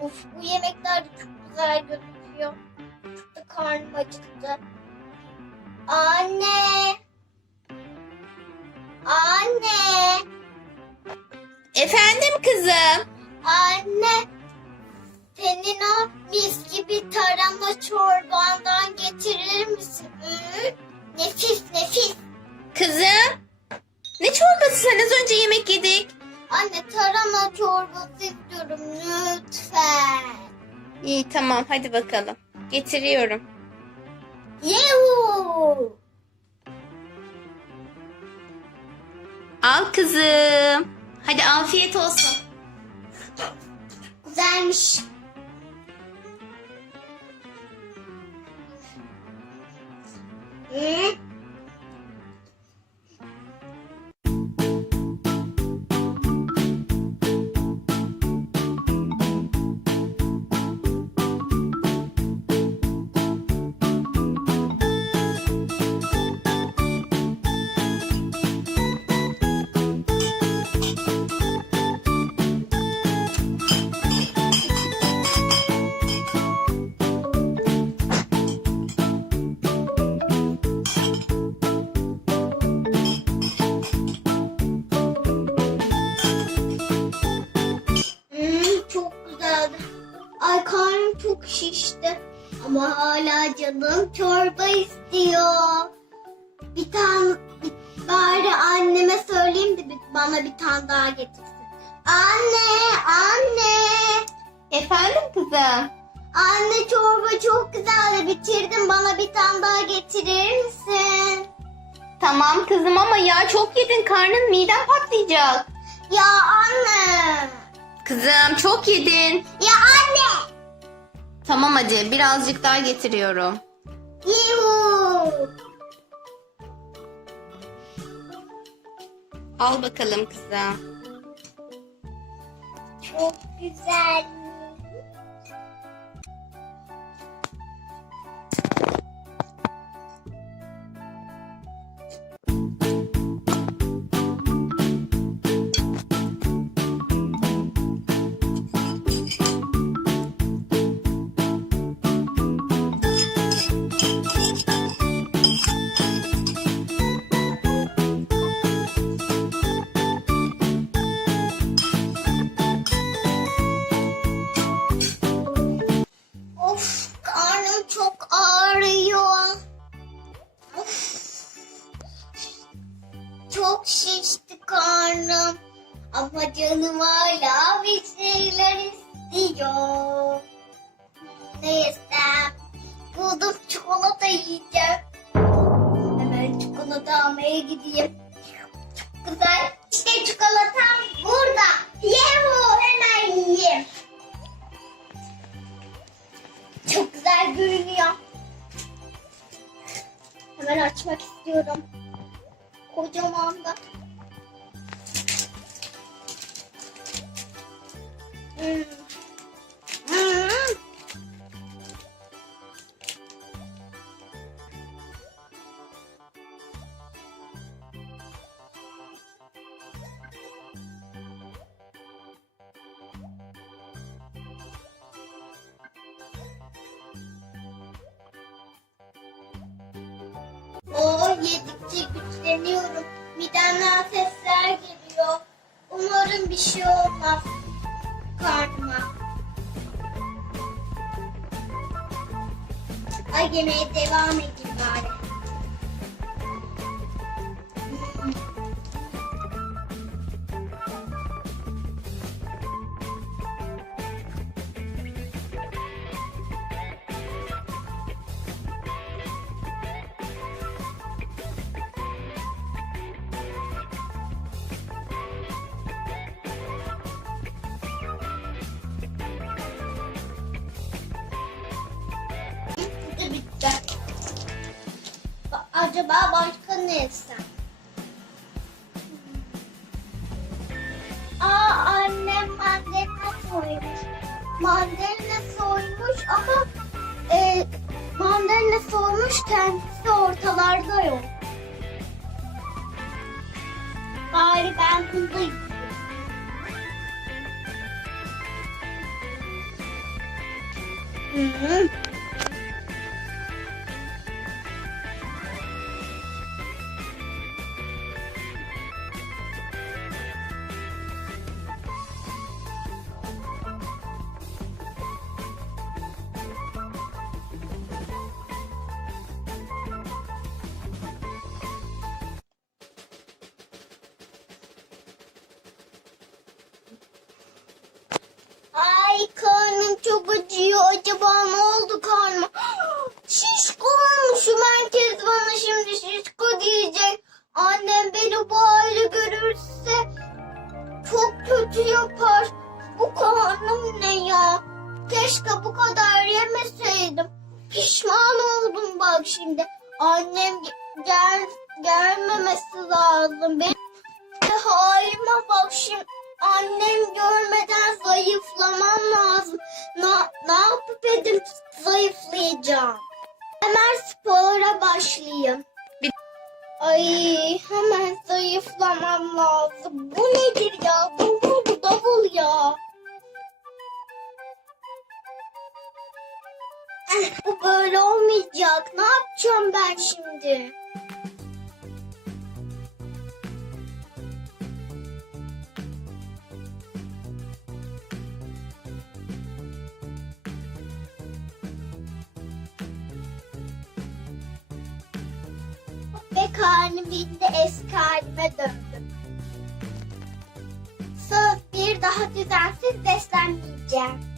Of bu yemekler de çok güzel gözüküyor. Çok da karnım acıktı. Anne. Anne. Efendim kızım. Anne. Senin o mis gibi tarhana çorbandan getirir misin? Hı? Nefis nefis. Kızım. Ne çorbası sen az önce yemek yedik. Anne tarhana çorbası istiyorum lütfen. İyi tamam hadi bakalım. Getiriyorum. Yuhu. Al kızım. Hadi afiyet olsun. Güzelmiş. Hmm, şişti. Ama hala canım çorba istiyor. Bir tane bir- bari anneme söyleyeyim de bir- bana bir tane daha getirsin. Anne, anne. Efendim kızım. Anne çorba çok güzeldi. Bitirdim. Bana bir tane daha getirir misin? Tamam kızım ama ya çok yedin karnın miden patlayacak. Ya anne. Kızım çok yedin. Ya anne. Tamam hadi birazcık daha getiriyorum. Yuhu. Al bakalım kızım. Çok güzel. Çok şişti karnım. Ama canım hala bir şeyler istiyor. Ne yesem? Buldum çikolata yiyeceğim. Hemen çikolata almaya gideyim. Çok güzel. İşte çikolatam burada. Yehu hemen yiyeyim. Çok güzel görünüyor. Hemen açmak istiyorum. Kocaman da. Hmm. Yedikçe güçleniyorum. Midemden sesler geliyor. Umarım bir şey olmaz karnıma. Ay yemeğe devam edeyim bari. Acaba başka ne yesem? Aa annem mandalina soymuş. Mandalina soymuş ama e, mandalina soymuş kendisi ortalarda yok. Bari ben bunu da Acaba ne oldu karnıma? Şişko olmuşum. Herkes bana şimdi şişko diyecek. Annem beni bu hale görürse çok kötü yapar. Bu karnım ne ya? Keşke bu kadar yemeseydim. Pişman oldum bak şimdi. Annem ge- gel gelmemesi lazım. Benim halime bak şimdi. Annem görmeden zayıflamam lazım. Zayıflamam lazım. Bu nedir ya? Davul davul ya. Eh, Bu böyle olmayacak. Ne yapacağım ben şimdi? Ve karnım indi eski halime döndüm. Söz bir daha düzensiz beslenmeyeceğim.